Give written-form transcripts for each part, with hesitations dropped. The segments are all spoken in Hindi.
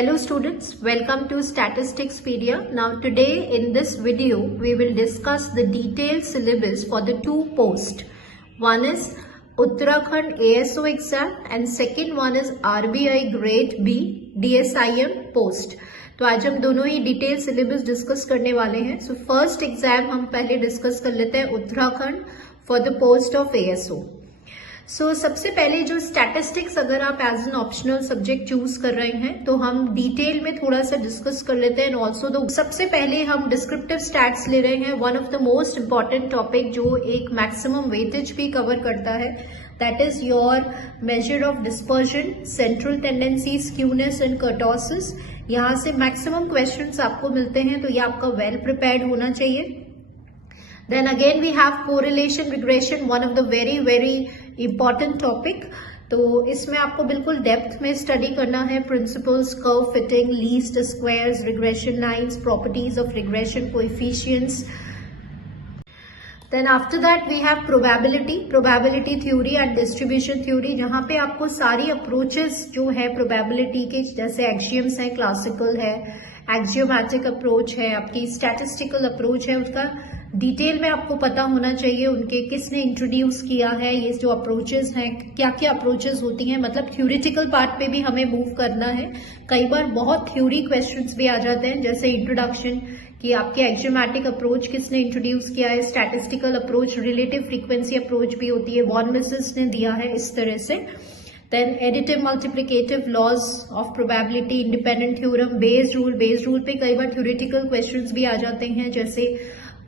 Hello students, welcome to Statisticspedia. Now today in this video we will discuss the detailed syllabus for the two posts. One is Uttarakhand ASO exam and second one is RBI Grade B DSIM post. तो आज हम दोनों ही डिटेल सिलेबस डिस्कस करने वाले हैं. सो फर्स्ट एग्जाम हम पहले डिस्कस कर लेते हैं Uttarakhand for the post of ASO. So सबसे पहले जो स्टैटिस्टिक्स अगर आप as an optional subject choose कर रहे हैं तो हम डिटेल में थोड़ा सा डिस्कस कर लेते हैं. एंड ऑल्सो सबसे पहले हम डिस्क्रिप्टिव स्टैट्स ले रहे हैं, one of the most important topic जो एक मैक्सिमम वेटेज भी कवर करता है. That is your measure of dispersion, central tendency, skewness and kurtosis. यहाँ से मैक्सिमम क्वेश्चंस आपको मिलते हैं, तो ये आपका वेल प्रिपेयर्ड होना चाहिए. Then again we have correlation regression, one of the very important topic. तो इसमें आपको बिल्कुल डेप्थ में स्टडी करना है. Principles, curve fitting, least squares, regression lines, properties of regression, coefficients. Then after that we have probability theory and distribution theory, जहाँ पे आपको सारी अप्रोचेस जो है प्रोबेबिलिटी के, जैसे एक्सियम्स है, क्लासिकल है, एक्सियोमैटिक अप्रोच है, आपकी स्टैटिस्टिकल अप्रोच है, उसका डिटेल में आपको पता होना चाहिए. उनके किसने इंट्रोड्यूस किया है, ये जो अप्रोचेस हैं, क्या क्या अप्रोचेस होती हैं. मतलब थ्योरेटिकल पार्ट पे भी हमें मूव करना है. कई बार बहुत थ्योरी क्वेश्चंस भी आ जाते हैं, जैसे इंट्रोडक्शन कि आपके एक्सियोमैटिक अप्रोच किसने इंट्रोड्यूस किया है, statistical approach, relative frequency approach भी होती है, वॉन मिसेस ने दिया है, इस तरह से. Then additive multiplicative laws of probability, independent theorem, based rule पे कई बार थ्योरेटिकल क्वेश्चंस भी आ जाते हैं, जैसे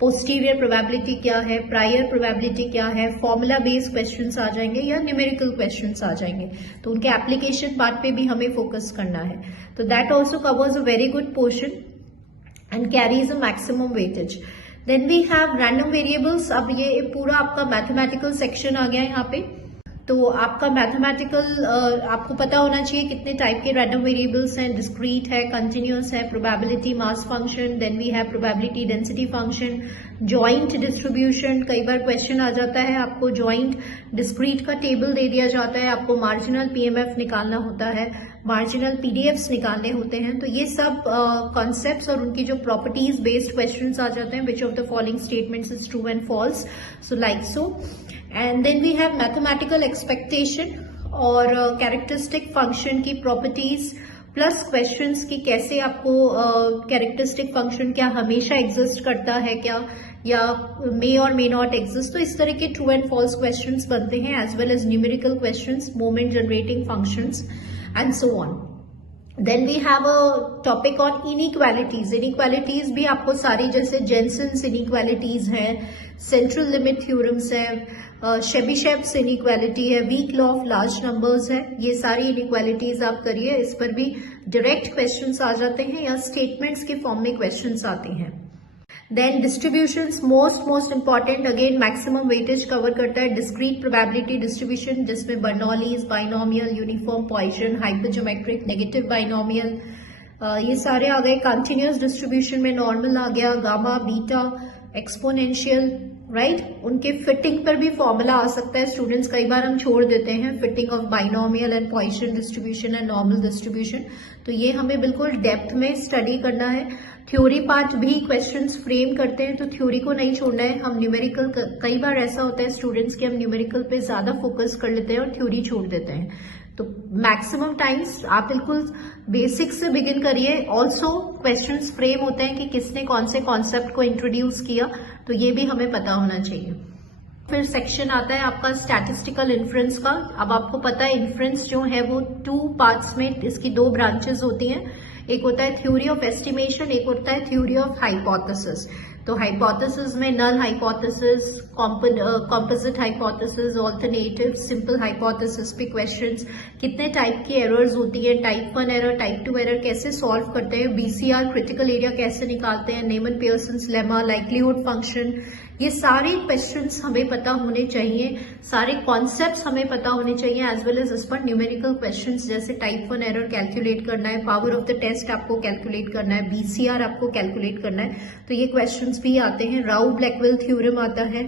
पोस्टीरियर प्रोबेबिलिटी क्या है, प्रायर प्रोबेबिलिटी क्या है, फॉर्मूला बेस्ड क्वेश्चंस आ जाएंगे या न्यूमेरिकल क्वेश्चंस आ जाएंगे. तो उनके एप्लीकेशन पार्ट पे भी हमें फोकस करना है. तो that also covers a very good portion and carries a maximum weightage. Then we have random variables. अब ये पूरा आपका मैथमेटिकल सेक्शन आ गया है यहाँ पे. तो आपका मैथमेटिकल आपको पता होना चाहिए कितने टाइप के रैंडम वेरिएबल्स हैं. डिस्क्रीट है, कंटिन्यूअस है, probability mass function, then we have probability density function, joint distribution. कई बार क्वेश्चन आ जाता है, आपको जॉइंट डिस्क्रीट का टेबल दे दिया जाता है, आपको मार्जिनल पीएमएफ निकालना होता है, मार्जिनल पीडीएफ्स निकालने होते हैं. तो ये सब कॉन्सेप्ट्स और उनकी जो प्रॉपर्टीज बेस्ड क्वेश्चंस आ जाते हैं. Which of the following statements is true and false, so like so. And then we have mathematical expectation और कैरेक्टरिस्टिक फंक्शन की प्रॉपर्टीज प्लस क्वेश्चंस की कैसे आपको कैरेक्टरिस्टिक फंक्शन क्या हमेशा एग्जिस्ट करता है क्या, या मे और मे नॉट एग्जिस्ट. तो इस तरह के ट्रू एंड फॉल्स क्वेश्चंस बनते हैं, as well as numerical questions, moment generating functions and so on. Then we have a topic on inequalities. Inequalities भी आपको सारी, जैसे जेनसेन्स इनइक्वालिटीज है, सेंट्रल लिमिट थ्योरम्स है, शेबिशेव्स इनइक्वालिटी है, weak law of large numbers है. ये सारी इनइक्वालिटीज आप करिए. इस पर भी डायरेक्ट क्वेश्चंस आ जाते हैं या स्टेटमेंट्स के फॉर्म में क्वेश्चंस आते हैं. Then distributions, most important, again maximum weightage cover करता है. डिस्क्रीट प्रोबेबिलिटी डिस्ट्रीब्यूशन, जिसमें Bernoulli's, binomial, uniform, Poisson, hypergeometric, negative binomial, ये सारे आ गए. कंटिन्यूअस डिस्ट्रीब्यूशन में नॉर्मल आ गया, गामा, बीटा, एक्सपोनेंशियल, राइट. उनके फिटिंग पर भी फॉर्मूला आ सकता है. स्टूडेंट्स कई बार हम छोड़ देते हैं fitting of binomial and Poisson distribution and normal distribution. तो ये हमें बिल्कुल डेप्थ में स्टडी करना है. थ्योरी पार्ट भी क्वेश्चंस फ्रेम करते हैं, तो थ्योरी को नहीं छोड़ना है. हम न्यूमेरिकल, कई बार ऐसा होता है स्टूडेंट्स के, हम न्यूमेरिकल पे ज्यादा फोकस कर लेते हैं और थ्योरी छोड़ देते हैं. तो मैक्सिमम टाइम्स आप बिल्कुल बेसिक से बिगिन करिए. ऑल्सो क्वेश्चंस फ्रेम होते हैं कि किसने कौन से कॉन्सेप्ट को इंट्रोड्यूस किया, तो ये भी हमें पता होना चाहिए. फिर सेक्शन आता है आपका स्टैटिस्टिकल इन्फ्रेंस का. अब आपको पता है इन्फ्रेंस जो है वो टू पार्ट्स में, इसकी दो ब्रांचेस होती हैं. एक होता है थ्योरी ऑफ एस्टिमेशन, एक होता है थ्योरी ऑफ हाइपोथेसिस. तो हाइपोथेसिस में null hypothesis, composite hypothesis, alternative, simple hypothesis पे क्वेश्चंस, कितने टाइप की एरर्स होती है, टाइप 1 एरर, टाइप 2 एरर कैसे सॉल्व करते हैं, बीसीआर क्रिटिकल एरिया कैसे निकालते हैं, Neyman Pearson's lemma, likelihood function, ये सारे क्वेश्चंस हमें पता होने चाहिए. सारे कॉन्सेप्ट्स हमें पता होने चाहिए, एज वेल एज इस पर न्यूमेरिकल क्वेश्चंस, जैसे टाइप 1 एरर कैलकुलेट करना है, पावर ऑफ द टेस्ट आपको कैलकुलेट करना है, बीसीआर आपको कैलकुलेट करना है. तो ये क्वेश्चंस भी आते हैं. राउ ब्लैकवेल थ्योरम आता है,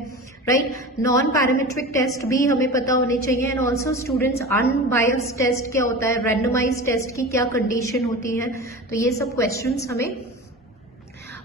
राइट। नॉन पैरामीट्रिक टेस्ट भी हमें पता होने चाहिए and also students unbiased test क्या होता है, रैंडमाइज टेस्ट की क्या कंडीशन होती है, तो ये सब क्वेश्चंस हमें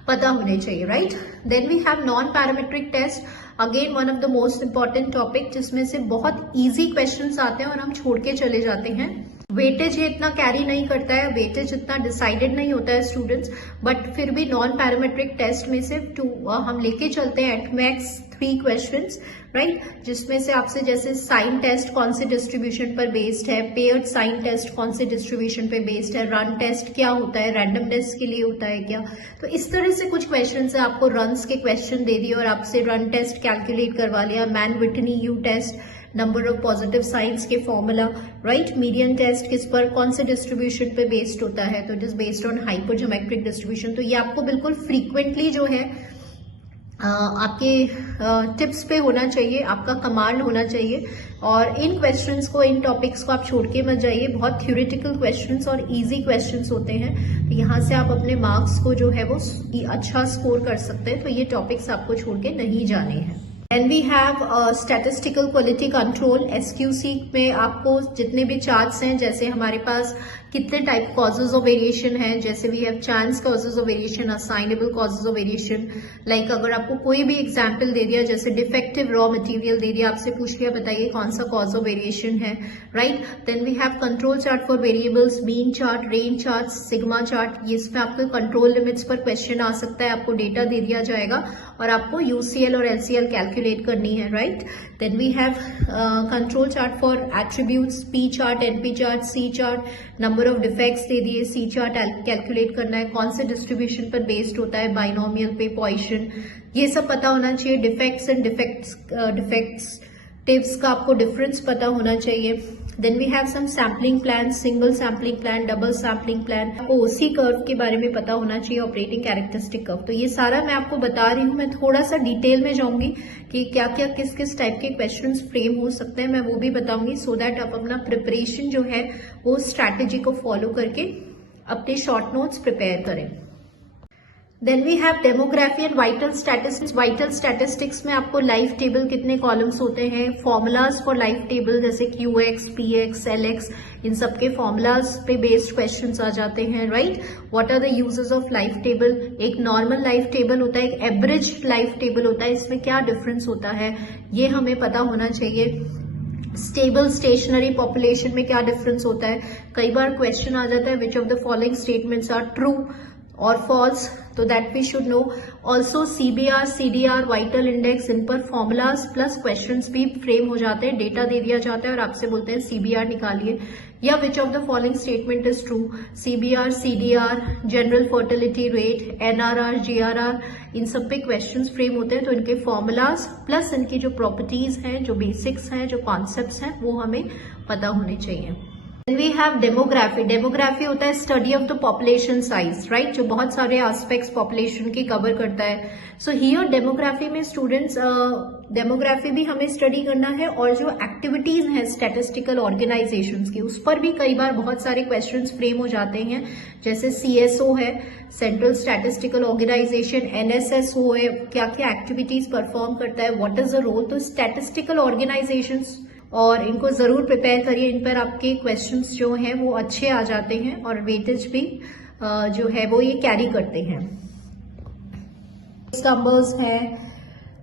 पता होने चाहिए, right. Then we have non parametric test, again one of the most important topic, जिसमें से बहुत इजी क्वेश्चंस आते हैं और हम छोड़ के चले जाते हैं। वेटेज ये इतना कैरी नहीं करता है, वेटेज इतना डिसाइडेड नहीं होता है स्टूडेंट्स, बट फिर भी नॉन पैरामेट्रिक टेस्ट में से हम लेके चलते हैं एट मैक्स 3 क्वेश्चंस, राइट, जिसमें से आपसे जैसे साइन टेस्ट कौन से डिस्ट्रीब्यूशन पर बेस्ड है, पेयर्ड साइन टेस्ट कौन से डिस्ट्रीब्यूशन पे बेस्ड है, रन टेस्ट क्या होता है, रैंडमनेस के लिए होता है क्या, तो इस तरह से कुछ क्वेश्चन है। आपको रन्स के क्वेश्चन दे दिए और आपसे रन टेस्ट कैलकुलेट करवा लिया, Mann Whitney U test, number of positive signs के फॉर्मूला, राइट, मीडियन टेस्ट किस पर कौन से डिस्ट्रीब्यूशन पे बेस्ड होता है, तो it is based on hypergeometric distribution. तो ये आपको बिल्कुल फ्रीक्वेंटली जो है आपके टिप्स पे होना चाहिए, आपका कमांड होना चाहिए, और इन क्वेश्चंस को, इन टॉपिक्स को आप छोड़ के मत जाइए। बहुत थ्योरेटिकल क्वेश्चंस और इजी क्वेश्चंस होते हैं, तो यहाँ से आप अपने मार्क्स को जो है वो अच्छा स्कोर कर सकते हैं, तो ये टॉपिक्स आपको छोड़ के नहीं जाने हैं। Then we have statistical quality control, SQC में आपको जितने भी चार्ट्स हैं, जैसे हमारे पास कितने टाइप कॉजेज ऑफ वेरिएशन है, जैसे we have chance causes of variation, assignable causes of variation, like अगर आपको कोई भी एग्जांपल दे दिया, जैसे डिफेक्टिव रॉ मटेरियल दे दिया, आपसे पूछ लिया बताइए कौन सा कॉज ऑफ वेरिएशन है, right. Then we have control chart for variables, mean chart, range chart, sigma chart, ये इसमें आपको कंट्रोल लिमिट्स पर क्वेश्चन आ सकता है, आपको डेटा दे दिया जाएगा और आपको यूसीएल और एलसीएल कैलकुलेट करनी है, right. Then we have control chart for attributes, P chart, NP chart, C chart, number of defects दे दिए, सी चार्ट कैलकुलेट करना है, कौन से डिस्ट्रीब्यूशन पर बेस्ड होता है, बाइनोमियल पे, पॉइसन, ये सब पता होना चाहिए। डिफेक्ट्स एंड डिफेक्टिव्स का आपको डिफरेंस पता होना चाहिए। Then we have some sampling plan, single sampling plan, double sampling plan, आपको ओसी कर्व के बारे में पता होना चाहिए, ऑपरेटिंग कैरेक्टरिस्टिक कर्व। तो ये सारा मैं आपको बता रही हूँ, मैं थोड़ा सा डिटेल में जाऊंगी कि क्या क्या किस किस टाइप के क्वेश्चंस फ्रेम हो सकते हैं, मैं वो भी बताऊंगी, सो दैट आप अपना प्रिपरेशन जो है वो स्ट्रैटेजी को फॉलो करके अपने शॉर्ट नोट्स प्रिपेयर करें। Then we have demography and vital statistics. Vital statistics में आपको लाइफ टेबल कितने कॉलम्स होते हैं, फॉर्मूलाज फॉर लाइफ टेबल जैसे QX, PX, LX, इन सब के फॉर्मूलाज पे बेस्ड क्वेश्चंस आ जाते हैं, right. What are the uses of life table, एक नॉर्मल लाइफ टेबल होता है, एक एवरेज लाइफ टेबल होता है, इसमें क्या डिफरेंस होता है ये हमें पता होना चाहिए। स्टेबल स्टेशनरी पॉपुलेशन में क्या डिफरेंस होता है, कई बार क्वेश्चन आ जाता है which of the following statements are true or false, तो that we should know. Also CBR, CDR, vital index, इन पर फॉर्मूलाज प्लस क्वेश्चंस भी फ्रेम हो जाते हैं, डेटा दे दिया जाता है और आपसे बोलते हैं CBR निकालिए, या विच of the following statement is true. CBR, CDR, general fertility rate, NRR, GRR, इन सब पे क्वेश्चंस फ्रेम होते हैं, तो इनके फॉर्मूलाज प्लस इनकी जो प्रॉपर्टीज हैं, जो बेसिक्स हैं, जो कॉन्सेप्ट्स हैं, वो हमें पता होने चाहिए। We have demography. डेमोग्राफी होता है study of the population size, right, जो बहुत सारे एस्पेक्ट्स पॉपुलेशन की कवर करता है। सो हियर डेमोग्राफी में स्टूडेंट्स डेमोग्राफी भी हमें स्टडी करना है, और जो एक्टिविटीज हैं स्टैटिस्टिकल ऑर्गेनाइजेशंस की, उस पर भी कई बार बहुत सारे क्वेश्चंस फ्रेम हो जाते हैं, जैसे CSO है, सेंट्रल स्टैटिस्टिकल ऑर्गेनाइजेशन, NSSO है, क्या क्या एक्टिविटीज परफॉर्म करता है, व्हाट इज द रोल, तो स्टैटिस्टिकल ऑर्गेनाइजेशंस, और इनको जरूर प्रिपेयर करिए, इन पर आपके क्वेश्चंस जो हैं वो अच्छे आ जाते हैं और वेटेज भी जो है वो ये कैरी करते हैं। नंबर्स है,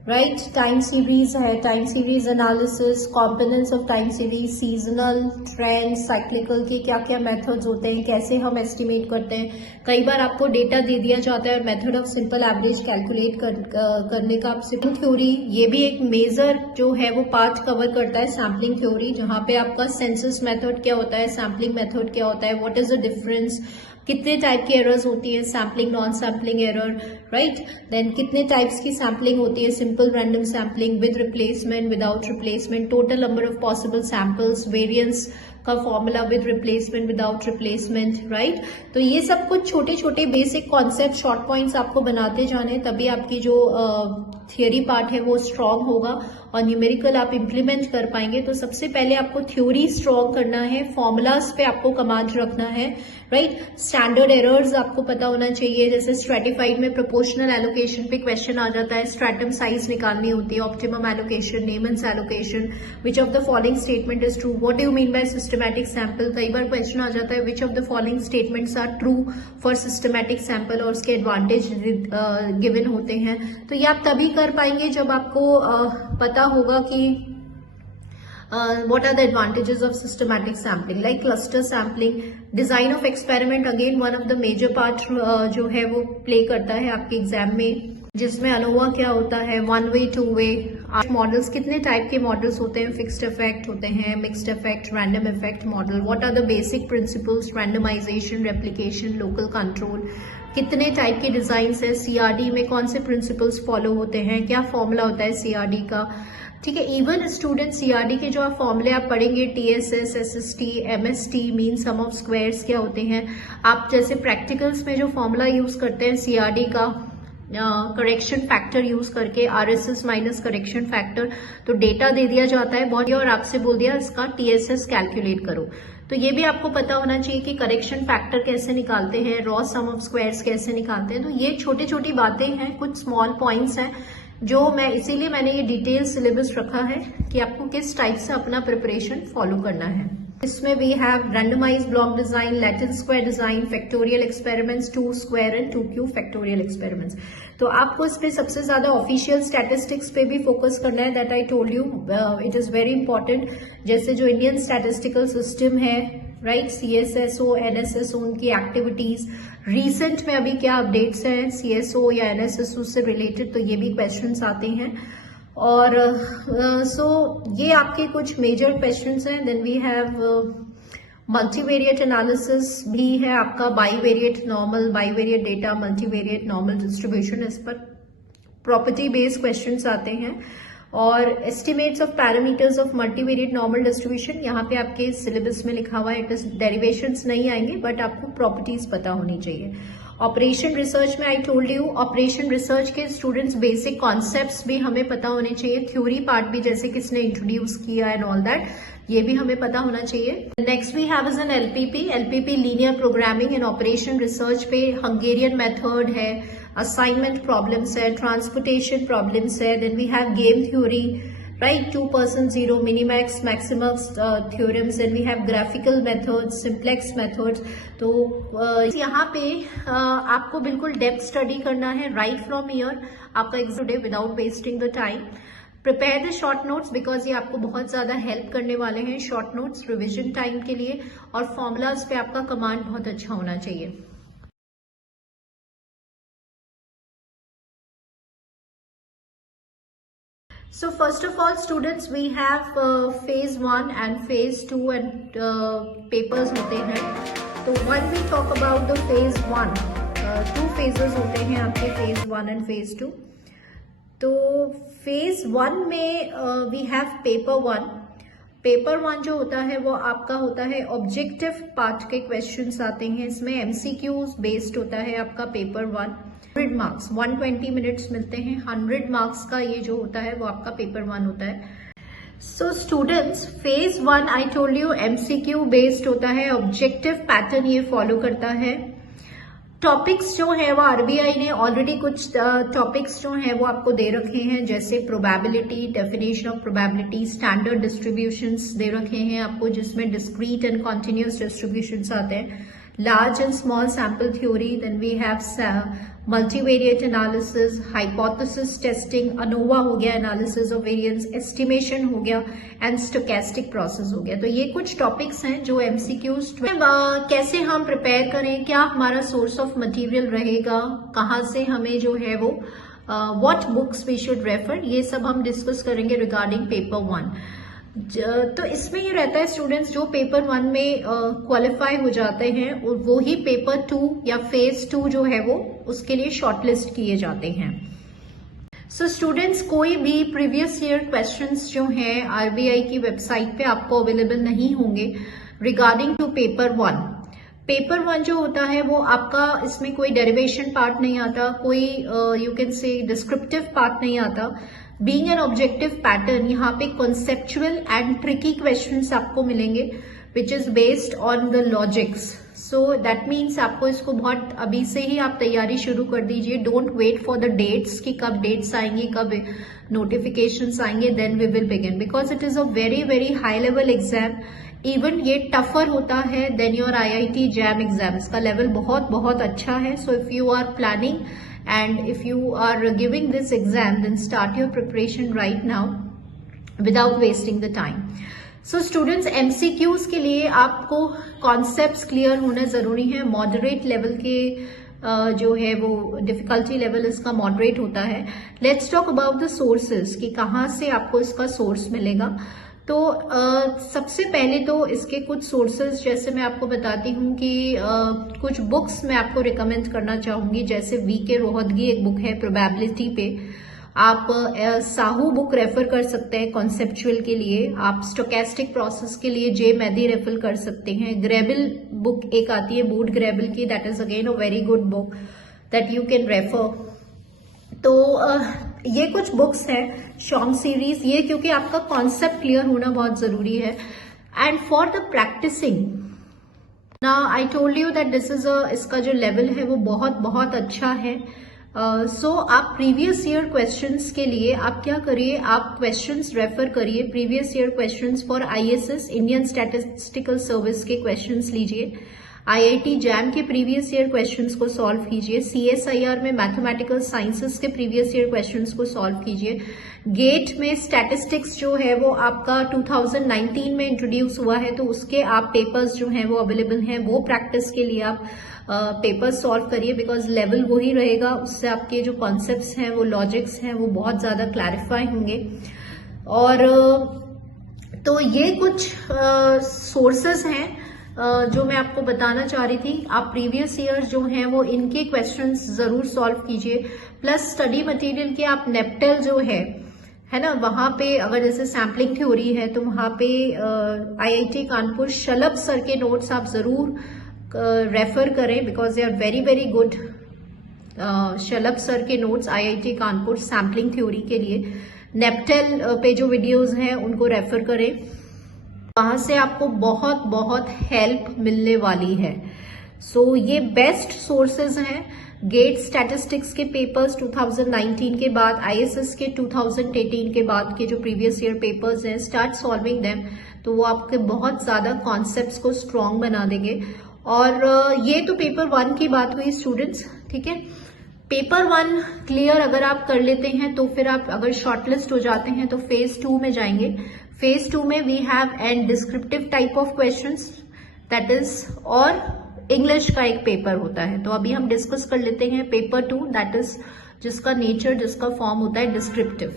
राइट, टाइम सीरीज है, time series analysis, components of time series, seasonal, trend, cyclical के क्या क्या मेथड्स होते हैं, कैसे हम एस्टिमेट करते हैं। कई बार आपको डेटा दे दिया जाता है और method of simple average calculate करने का, सैम्पलिंग थ्योरी, ये भी एक मेजर जो है वो पार्ट कवर करता है, सैम्पलिंग थ्योरी, जहां पे आपका सेंसस मेथड क्या होता है, सैम्पलिंग मेथड क्या होता है, व्हाट इज द डिफरेंस, कितने टाइप की एरर्स होती है, sampling, non sampling error, right. Then कितने टाइप्स की सैम्पलिंग होती है, simple random sampling, with replacement, without replacement, total number of possible samples, variance का formula with replacement, without replacement, right. तो ये सब कुछ छोटे छोटे बेसिक कॉन्सेप्ट, शॉर्ट पॉइंट्स आपको बनाते जाने, तभी आपकी जो थियोरी पार्ट है वो स्ट्रांग होगा और न्यूमेरिकल आप इम्प्लीमेंट कर पाएंगे। तो सबसे पहले आपको थ्योरी स्ट्रांग करना है, फॉर्मूलाज पे आपको कमांड रखना है, राइट। स्टैंडर्ड एरर्स आपको पता होना चाहिए, जैसे स्ट्रेटिफाइड में प्रोपोर्शनल एलोकेशन पे क्वेश्चन आ जाता है, स्ट्रैटम साइज निकालनी होती है, optimum allocation, Neyman's allocation, which of the following statement is true, what do you mean by systematic sample. कई बार क्वेश्चन आ जाता है which of the following statements are true for systematic sample और उसके एडवांटेज गिवन होते हैं। तो ये आप तभी कर पाएंगे जब आपको पता होगा कि what are the advantages of systematic sampling, like cluster sampling, design of experiment, again one of the major part जो है वो play करता है आपके एग्जाम में, जिसमें अनोवा क्या होता है, one way, two way models, कितने टाइप के मॉडल्स होते हैं, फिक्स्ड इफेक्ट होते हैं, mixed effect, random effect model, what are the basic principles, randomization, replication, local control, कितने टाइप के डिजाइन है, सीआरडी में कौन से प्रिंसिपल्स फॉलो होते हैं, क्या फॉर्मूला होता है सीआरडी का, ठीक है। इवन स्टूडेंट सीआरडी के जो आप फॉर्मूले आप पढ़ेंगे, TSS, SST, MST, mean sum of squares क्या होते हैं, आप जैसे प्रैक्टिकल्स में जो फॉर्मूला यूज करते हैं सीआरडी का, करेक्शन फैक्टर यूज करके, आरएसएस माइनस करेक्शन फैक्टर, तो डेटा दे दिया जाता है बहुत, और आपसे बोल दिया इसका टीएसएस कैलकुलेट करो। तो ये भी आपको पता होना चाहिए कि करेक्शन फैक्टर कैसे निकालते हैं, रॉ सम ऑफ स्क्वायर्स कैसे निकालते हैं। तो ये छोटी छोटी बातें हैं, कुछ स्मॉल पॉइंट्स हैं जो इसीलिए मैंने ये डिटेल सिलेबस रखा है कि आपको किस टाइप से अपना प्रिपरेशन फॉलो करना है। इसमें we have randomized block design, Latin square design, factorial experiments, 2 square and 2 cube factorial experiments. तो आपको इस पे सबसे ज्यादा ऑफिशियल स्टैटिस्टिक्स पे भी फोकस करना है, that I told you, it is very important. जैसे जो इंडियन स्टैटिस्टिकल सिस्टम है, राइट, सीएसएसओ, एनएसएसओ, उनकी एक्टिविटीज, रिसेंट में अभी क्या अपडेट्स हैं सीएसओ या एनएसएसओ से रिलेटेड, तो ये भी क्वेश्चंस आते हैं। और सो ये आपके कुछ मेजर क्वेश्चंस हैं। Then we have multivariate analysis भी है आपका, bivariate normal, bivariate data, multivariate normal distribution, इस पर प्रॉपर्टी बेस्ड क्वेश्चंस आते हैं। और estimates of parameters of multivariate normal distribution, यहाँ पे आपके सिलेबस में लिखा हुआ है, इट इज डेरिवेशंस नहीं आएंगे बट आपको प्रॉपर्टीज पता होनी चाहिए। ऑपरेशन रिसर्च में आई टोल्ड यू, ऑपरेशन रिसर्च के स्टूडेंट्स बेसिक कॉन्सेप्ट्स भी हमें पता होने चाहिए, थ्योरी पार्ट भी जैसे किसने इंट्रोड्यूस किया एंड ऑल दैट, ये भी हमें पता होना चाहिए। Next we have is an LPP linear programming in operation research पे हंगेरियन मेथड है, असाइनमेंट प्रॉब्लम्स है, ट्रांसपोर्टेशन प्रॉब्लम्स है। Then we have game theory, right, 2% 0, minimax, maximax theorems, and we have graphical methods, simplex methods. तो यहाँ पे आपको बिल्कुल डेप्थ स्टडी करना है राइट फ्रॉम ईयर, आपका exam day, without wasting the time. Prepare the short notes because ये आपको बहुत ज्यादा हेल्प करने वाले हैं, शॉर्ट नोट्स रिविजन टाइम के लिए, और फॉर्मूलाज पे आपका कमांड बहुत अच्छा होना चाहिए। So first of all students, we have phase 1 and phase 2 and papers होते हैं। तो when we talk about the phase 1, 2 phases होते हैं आपके, phase 1 and phase 2। तो phase 1 में we have paper 1। पेपर 1 जो होता है वो आपका होता है ऑब्जेक्टिव पार्ट के क्वेश्चंस आते हैं, इसमें एमसीक्यूज बेस्ड होता है आपका पेपर 1। 100 मार्क्स, 120 मिनट्स मिलते हैं, 100 मार्क्स का ये जो होता है वो आपका पेपर 1 होता है। So students, phase 1 I told you MCQ based होता है, ऑब्जेक्टिव पैटर्न ये फॉलो करता है। टॉपिक्स जो है वो आरबीआई ने ऑलरेडी कुछ टॉपिक्स जो है वो आपको दे रखे हैं, जैसे probability, definition of probability, standard distributions दे रखे हैं आपको, जिसमें डिस्क्रीट एंड कॉन्टिन्यूस डिस्ट्रीब्यूशंस आते हैं, large and small sample theory, then we have multivariate analysis, hypothesis testing, ANOVA हो गया, analysis of variance, estimation हो गया, and stochastic process हो गया। तो ये कुछ टॉपिक्स हैं जो MCQs कैसे हम प्रिपेयर करें, क्या हमारा सोर्स ऑफ मटेरियल रहेगा, कहाँ से हमें जो है वो what books we should refer, ये सब हम डिस्कस करेंगे रिगार्डिंग पेपर 1। तो इसमें ये रहता है स्टूडेंट्स, जो पेपर 1 में क्वालिफाई हो जाते हैं वो ही पेपर 2 या फेज 2 जो है वो उसके लिए शॉर्टलिस्ट किए जाते हैं। सो स्टूडेंट्स, कोई भी प्रीवियस ईयर क्वेश्चंस जो हैं आरबीआई की वेबसाइट पे आपको अवेलेबल नहीं होंगे रिगार्डिंग टू पेपर 1। पेपर 1 जो होता है वो आपका, इसमें कोई डेरिवेशन पार्ट नहीं आता, कोई you can say descriptive part नहीं आता। बीइंग एन ऑब्जेक्टिव पैटर्न, यहाँ पे कॉन्सेप्चुअल एंड ट्रिकी क्वेश्चंस आपको मिलेंगे which is based on the logics. So that means आपको इसको बहुत अभी से ही आप तैयारी शुरू कर दीजिए। Don't wait for the dates कि कब डेट्स आएंगी, कब नोटिफिकेशंस आएंगे, then we will begin, because it is a very very high level exam. Even ये टफर होता है then your IIT JAM exam, इसका लेवल बहुत बहुत अच्छा है। So if you are planning and if you are giving this exam, then start your preparation right now without wasting the time. So students, MCQs के लिए आपको कॉन्सेप्ट्स क्लियर होना जरूरी है। मॉडरेट लेवल के जो है वो डिफिकल्टी लेवल इसका मॉडरेट होता है। Let's talk about the sources कि कहाँ से आपको इसका सोर्स मिलेगा। तो सबसे पहले तो इसके कुछ सोर्सेज जैसे मैं आपको बताती हूँ कि कुछ बुक्स मैं आपको रिकमेंड करना चाहूंगी। जैसे VK रोहतगी एक बुक है प्रोबेबिलिटी पे, आप साहू बुक रेफर कर सकते हैं कॉन्सेप्चुअल के लिए। आप स्टोकेस्टिक प्रोसेस के लिए J मैदी रेफर कर सकते हैं। ग्रेबिल बुक एक आती है बूट ग्रेबिल की, that is again a very good book that you can refer. तो ये कुछ बुक्स हैं शॉन्ग सीरीज, ये क्योंकि आपका कॉन्सेप्ट क्लियर होना बहुत जरूरी है। And for the practicing, now I told you that this is इसका जो लेवल है वो बहुत बहुत अच्छा है। सो आप प्रीवियस ईयर क्वेश्चंस के लिए आप क्या करिए, आप क्वेश्चंस रेफर करिए, previous year questions for ISS Indian statistical service के क्वेश्चंस लीजिए, IIT जैम के प्रीवियस ईयर क्वेश्चंस को सॉल्व कीजिए, CSIR में मैथमेटिकल साइंसेस के प्रीवियस ईयर क्वेश्चंस को सॉल्व कीजिए। गेट में स्टैटिस्टिक्स जो है वो आपका 2019 में इंट्रोड्यूस हुआ है, तो उसके आप पेपर्स जो हैं वो अवेलेबल हैं, वो प्रैक्टिस के लिए आप पेपर्स सॉल्व करिए, बिकॉज लेवल वही रहेगा, उससे आपके जो कॉन्सेप्ट्स हैं वो लॉजिक्स हैं वो बहुत ज्यादा क्लैरिफाई होंगे। और तो ये कुछ सोर्सेस हैं जो मैं आपको बताना चाह रही थी। आप प्रीवियस ईयर जो हैं वो इनके क्वेश्चंस जरूर सॉल्व कीजिए। प्लस स्टडी मटेरियल के आप नेप्टेल जो है ना, वहां पे अगर जैसे सैम्पलिंग थ्योरी है तो वहां पे IIT कानपुर शलभ सर के नोट्स आप जरूर रेफर करें, because they are very very good. Shalabh sir के notes IIT Kanpur sampling theory के लिए, नेप्टेल पे जो वीडियोस हैं उनको रेफर करें, वहां से आपको बहुत बहुत हेल्प मिलने वाली है। सो ये बेस्ट सोर्सेज हैं। गेट स्टैटिस्टिक्स के पेपर्स 2019 के बाद, ISS के 2018 के बाद के जो प्रीवियस ईयर पेपर्स हैं, स्टार्ट सॉल्विंग देम, तो वो आपके बहुत ज्यादा कॉन्सेप्ट्स को स्ट्रॉन्ग बना देंगे। और ये तो पेपर 1 की बात हुई स्टूडेंट्स, ठीक है। पेपर 1 क्लियर अगर आप कर लेते हैं तो फिर आप अगर शॉर्टलिस्ट हो जाते हैं तो फेज 2 में जाएंगे। फेज 2 में we have an descriptive type of questions, that is, और इंग्लिश का एक पेपर होता है। तो अभी हम डिस्कस कर लेते हैं पेपर 2, दैट इज जिसका नेचर, जिसका फॉर्म होता है डिस्क्रिप्टिव।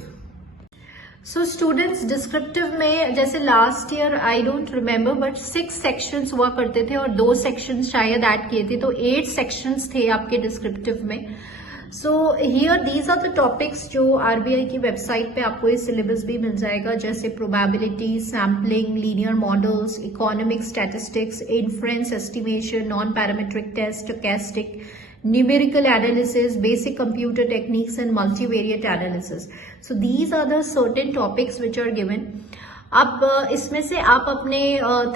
सो स्टूडेंट्स, डिस्क्रिप्टिव में जैसे last year I don't remember but 6 sections हुआ करते थे और 2 सेक्शंस शायद ऐड किए थे, तो 8 सेक्शंस थे आपके डिस्क्रिप्टिव में। So here these are the topics जो RBI की वेबसाइट पे आपको ये सिलेबस भी मिल जाएगा, जैसे probability, sampling, linear models, economic statistics, inference estimation, non parametric test, stochastic, numerical analysis, basic computer techniques and multivariate analysis. So these are the certain topics which are given. अब इसमें से आप अपने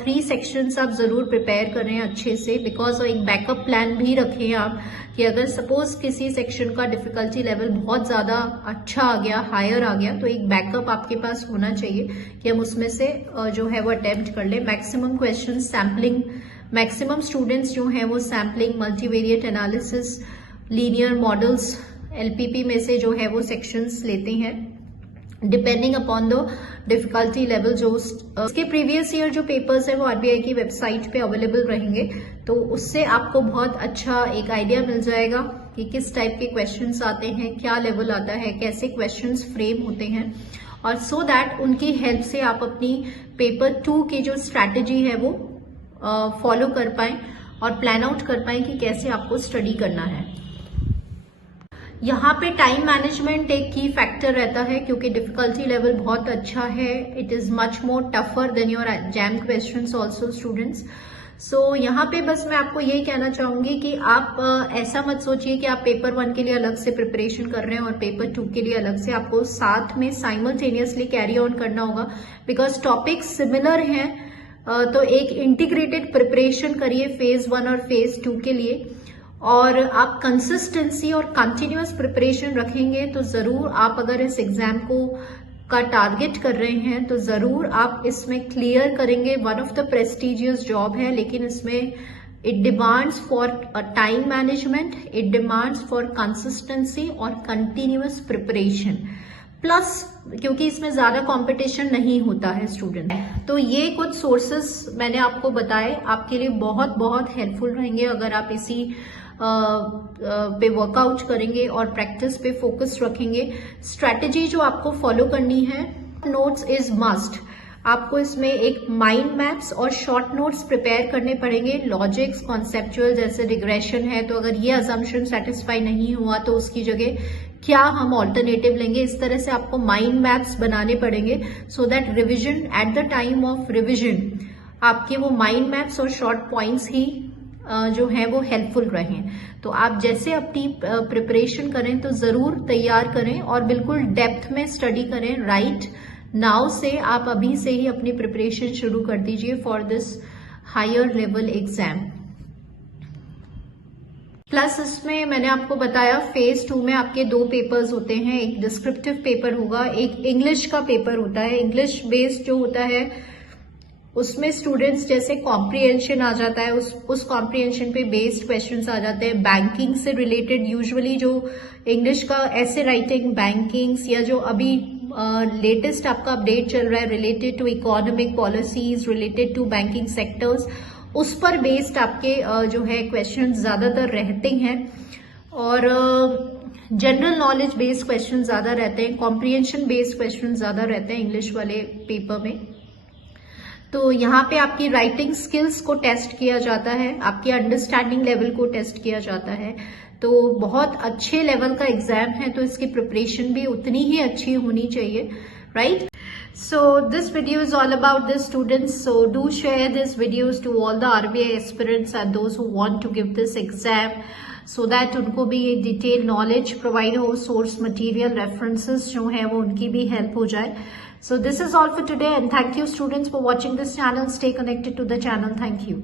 3 सेक्शंस आप जरूर प्रिपेयर करें अच्छे से, बिकॉज एक बैकअप प्लान भी रखें आप कि अगर सपोज किसी सेक्शन का डिफिकल्टी लेवल बहुत ज्यादा अच्छा आ गया, हायर आ गया, तो एक बैकअप आपके पास होना चाहिए कि हम उसमें से जो है वो अटेम्प्ट कर ले। Maximum question sampling, maximum students जो हैं वो sampling, multivariate analysis, linear models, LPP में से जो है वो सेक्शंस लेते हैं, depending upon the difficulty level. जो उसके प्रीवियस ईयर जो पेपर्स है वो RBI की वेबसाइट पे अवेलेबल रहेंगे, तो उससे आपको बहुत अच्छा एक आइडिया मिल जाएगा कि किस टाइप के क्वेश्चंस आते हैं, क्या लेवल आता है, कैसे क्वेश्चंस फ्रेम होते हैं, और सो दैट उनकी हेल्प से आप अपनी पेपर 2 की जो स्ट्रैटेजी है वो फॉलो कर पाएं और प्लान आउट कर पाएं कि कैसे आपको स्टडी करना है। यहाँ पे टाइम मैनेजमेंट एक की फैक्टर रहता है, क्योंकि डिफिकल्टी लेवल बहुत अच्छा है। It is much more tougher than your JAM questions also students. So यहाँ पे बस मैं आपको यही कहना चाहूंगी कि आप ऐसा मत सोचिए कि आप पेपर 1 के लिए अलग से प्रिपरेशन कर रहे हैं और पेपर 2 के लिए अलग से, आपको साथ में साइमल्टेनियसली कैरी ऑन करना होगा बिकॉज टॉपिक्स सिमिलर हैं। तो एक इंटीग्रेटेड प्रिपरेशन करिए फेज 1 और फेज 2 के लिए, और आप कंसिस्टेंसी और कंटिन्यूअस प्रिपरेशन रखेंगे तो जरूर आप, अगर इस एग्जाम का टारगेट कर रहे हैं तो जरूर आप इसमें क्लियर करेंगे। One of the prestigious job है, लेकिन इसमें it demands for time management, it demands for consistency और कंटिन्यूअस प्रिपरेशन, प्लस क्योंकि इसमें ज्यादा कंपटीशन नहीं होता है स्टूडेंट। तो ये कुछ सोर्सेस मैंने आपको बताए, आपके लिए बहुत बहुत हेल्पफुल रहेंगे अगर आप इसी पे वर्कआउट करेंगे और प्रैक्टिस पे फोकस रखेंगे। स्ट्रैटेजी जो आपको फॉलो करनी है, नोट्स इज मस्ट। आपको इसमें एक माइंड मैप्स और शॉर्ट नोट्स प्रिपेयर करने पड़ेंगे। लॉजिक्स, कॉन्सेप्चुअल जैसे रिग्रेशन है, तो अगर ये अजम्पशन सेटिस्फाई नहीं हुआ तो उसकी जगह क्या हम ऑल्टरनेटिव लेंगे, इस तरह से आपको माइंड मैप्स बनाने पड़ेंगे so that revision, at the time of revision आपके वो माइंड मैप्स और शॉर्ट पॉइंट्स ही जो है वो हेल्पफुल रहें। तो आप जैसे अपनी प्रिपरेशन करें तो जरूर तैयार करें और बिल्कुल डेप्थ में स्टडी करें। राइट नाउ से आप अभी से ही अपनी प्रिपरेशन शुरू कर दीजिए for this higher level exam. Plus इसमें मैंने आपको बताया फेज 2 में आपके 2 पेपर्स होते हैं, एक डिस्क्रिप्टिव पेपर होगा, एक इंग्लिश का पेपर होता है। इंग्लिश बेस्ड जो होता है उसमें स्टूडेंट्स जैसे कॉम्प्रिहेंशन आ जाता है, उस कॉम्प्रिहेंशन पे बेस्ड क्वेश्चंस आ जाते हैं। बैंकिंग से रिलेटेड यूजुअली जो इंग्लिश का ऐसे राइटिंग, बैंकिंग्स, या जो अभी लेटेस्ट आपका अपडेट चल रहा है related to economic policies, related to banking sectors, उस पर बेस्ड आपके जो है क्वेश्चन ज्यादातर रहते हैं। और जनरल नॉलेज बेस्ड क्वेश्चन ज्यादा रहते हैं, कॉम्प्रिहेंशन बेस्ड क्वेश्चन ज्यादा रहते हैं इंग्लिश वाले पेपर में। तो यहाँ पे आपकी राइटिंग स्किल्स को टेस्ट किया जाता है, आपकी अंडरस्टैंडिंग लेवल को टेस्ट किया जाता है। तो बहुत अच्छे लेवल का एग्जाम है, तो इसकी प्रिपरेशन भी उतनी ही अच्छी होनी चाहिए, right? So this video is all about this students, so do share this videos to all the RBI aspirants and those who want to give this exam, so that उनको भी ये डिटेल नॉलेज प्रोवाइड हो, सोर्स मटेरियल रेफरेंसेस जो है वो उनकी भी हेल्प हो जाए। So this is all for today and thank you students for watching this channel. Stay connected to the channel. Thank you.